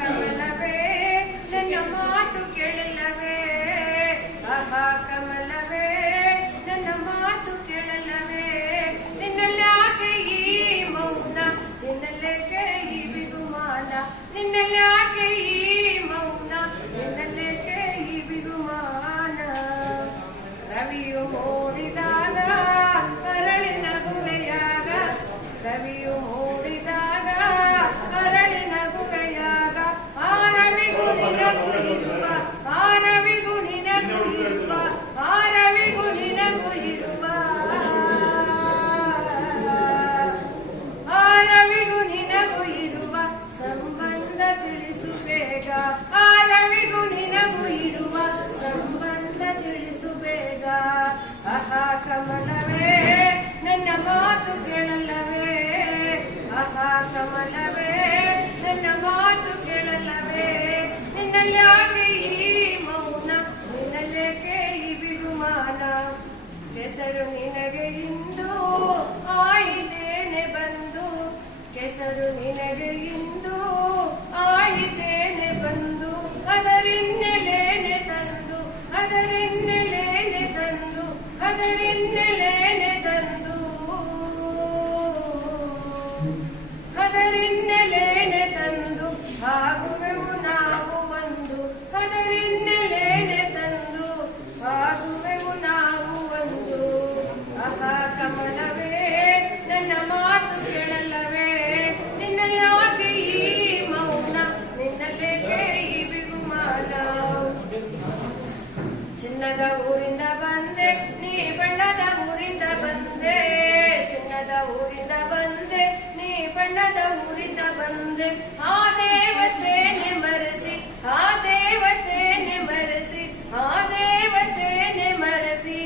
ಕಮಲವೇ ನನ್ನ ಮಾತು ಕೇಳಲ್ಲವೇ, ಆಹಾ ಕಮಲವೇ ನನ್ನ ಮಾತು ಕೇಳಲ್ಲವೇ, ನಿನ್ನಲ್ಲಾಕೆ ಈ ಮೌನ, ನಿನ್ನಲ್ಲೇಕೆ ಈ ಬಿಗುಮಾನ, ನಿನ್ನಲ್ಲಾಕೆ ಈ ಮೌನ, ನಿನ್ನಲ್ಲೇಕೆ ಈ ಬಿಗುಮಾನ. ರವಿಯು ಮೂಡಿದಾಗ ಅರಳಿನ ಗುವೆಯಾಗ, ರವಿಯು ಮೂಡಿದಾಗ ಅರಳಿನ ಗುವೆಯಾಗ, ಆ ರವಿಗೂ ನಿನಗೂ ಇರುವ, ಆ ರವಿಗೂ ನಿನಗೂ ಇರುವ, ಆ ರವಿಗೂ ನಿನಗೂ ಇರುವ, ಆ ರವಿಗೂ ನಿನಗೂ ಇರುವ ಸಂಬಂಧ ತಿಳಿಸು ಬೇಗ, ಆ ರವಿಗೂ ನಿನಗೂ ಇರುವ ಸಂಬಂಧ ತಿಳಿಸು ಬೇಗ. ಆಹಾ ಕಮಲವೇ ನನ್ನ ಮಾತು ಕೇಳಲ್ಲವೇ, ಆಹಾ ಕಮಲವೇ ನನ್ನ ಮಾತು ಕೇಳಲ್ಲವೇ, ನಿನ್ನಲ್ಲಾಕೆ ಈ ಮೌನ, ನಿನ್ನಲ್ಲೇಕೆ ಈ ಬಿಗುಮಾನ. ಕೆಸರು ನಿನಗೆ ಇಂದು ಆಯಿತೇನೆ ಬಂದು, ಕೆಸರು ನಿನಗೆ ಇಂದು ಆಯಿತೇನೆ ಬಂದು, ಅದರಿನ್ನೆಲೇನೆ ತಂದು, ಅದರಿನ್ನೆಲೇನೆ ತಂದು, ಅದರಿನ್ನೆಲೇನೆ ತಂದು, ಅದರಿನ್ನೆಲೇನೆ ತಂದು ಆಗುವೆವು ನಾವು ಒಂದು, ಅದರಿನ್ನೆಲೇನೆ ತಂದು ಆಗುವೆವು ನಾವು ಒಂದು. ಆಹಾ ಕಮಲವೇ ನನ್ನ ಮಾತು ಕೇಳಲ್ಲವೇ, ನಿನ್ನಲ್ಲಾಕೆ ಈ ಮೌನ, ನಿನ್ನಲ್ಲೇಕೆ ಈ ಬಿಗುಮಾನ. ಚಿನ್ನದ ಊರಿಂದ ಬಂದೆ ನೀ ಬಣ್ಣದ ಊರಿಂದ ಬಂದೆ, ಚಿನ್ನದ ಊರಿಂದ ಬಂದೆ ನೀ ಬಣ್ಣದ ಊರಿಂದ ಬಂದೆ, ಆ ದೇವತೆನೆ ಮರೆಸಿ, ಆ ದೇವತೆನೆ ಮರೆಸಿ, ಆ ದೇವತೆನೆ ಮರೆಸಿ,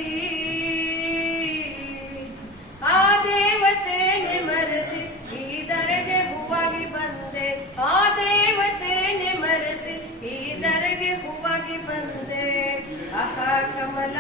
ಆ ದೇವತೆನೆ ಮರೆಸಿ ಈ ಧರೆಗೆ ಹೂವಾಗಿ ಬಂದೆ, ಆ ದೇವತೆನೆ ಮರೆಸಿ ಈ ಧರೆಗೆ ಹೂವಾಗಿ ಬಂದೆ. ಆಹಾ ಕಮಲ